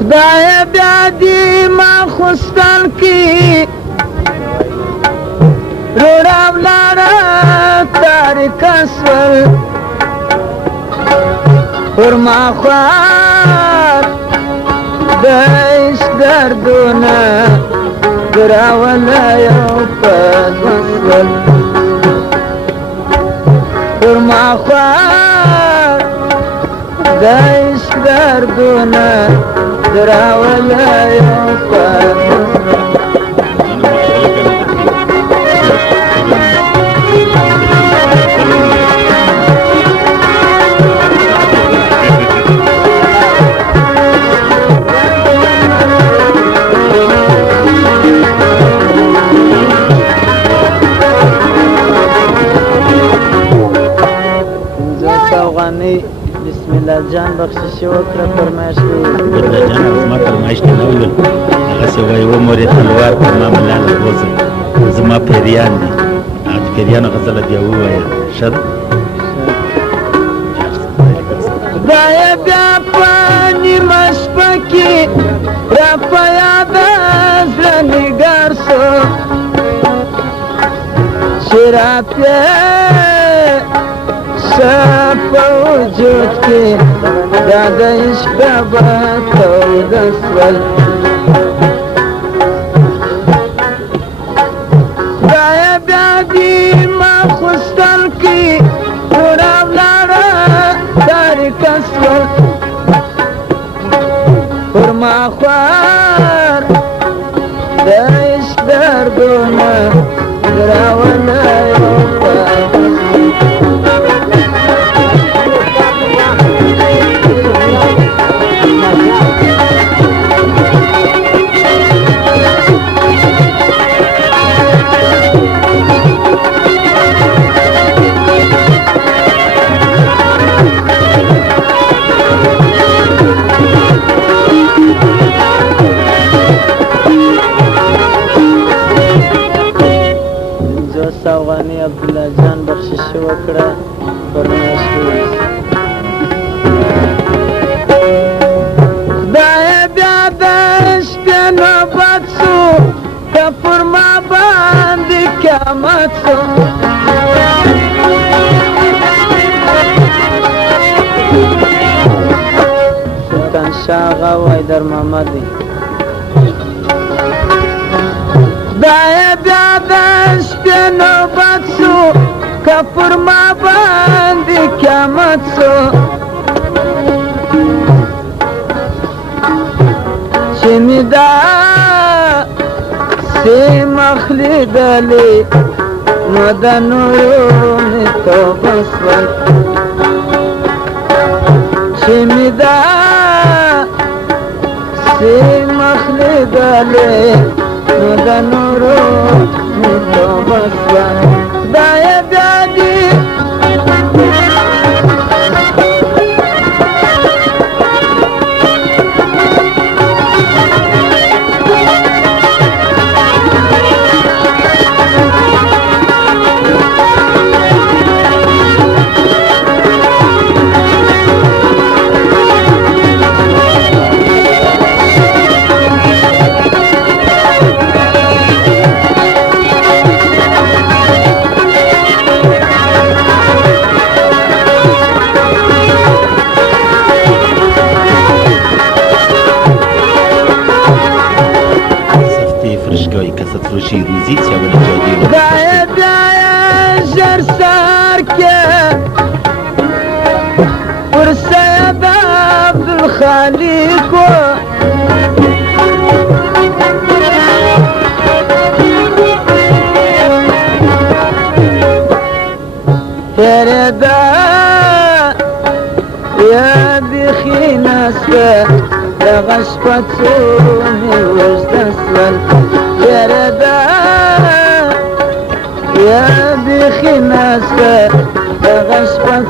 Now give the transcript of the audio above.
خدای بیا دی ما خوستل کی روڑا ولارا تاریک اسول پر ما خوار دایش دردونا گراولا یو پد وصول پر ما خوار دایش دردونا گراولا یو پد وصول بسم الله جان بخشش وکړه فرمایش کوي الله جان زما فرمایش نه ولول هغه څه وایي و مورې تلوار پر ما ملاله وزم زما پیریان دي هغه پیریانو غزله بیا ووایه ښه ده خدایه بیا په نیمه شپه کې را په یاده زړه نګار سو چې راپې په وجود کې دا د عشق به توده سول خدایه بیا دې ما خوستل کې توره ولاړه تاریکه سول پر ما خوار د عشق دردونه ګراوله یو افغاني عبدالله جان بخشش وکړه فرمایش کوي خدای بیا د شپې نوبت سو که پر ما باندې قیامت سو سلطان شاه آغا و حیدر محمد دی خدای بیا د شپې نوبت سو که پر ما باندې قیامت سو چې مې داسې مخ لیدلې نو د نورو مې توبه سول چې مې داسې مخ لیدلې نو د نورو مې توبه سول خدایه بیا دې روزیția vălăgeadilor. Daie, daie, jar sar ke Ursaya da Abdul Khaliqo Tere da Ya bikhi naske Da gashpatsuni وجدسول Tere da يا بخي ناسك غشبة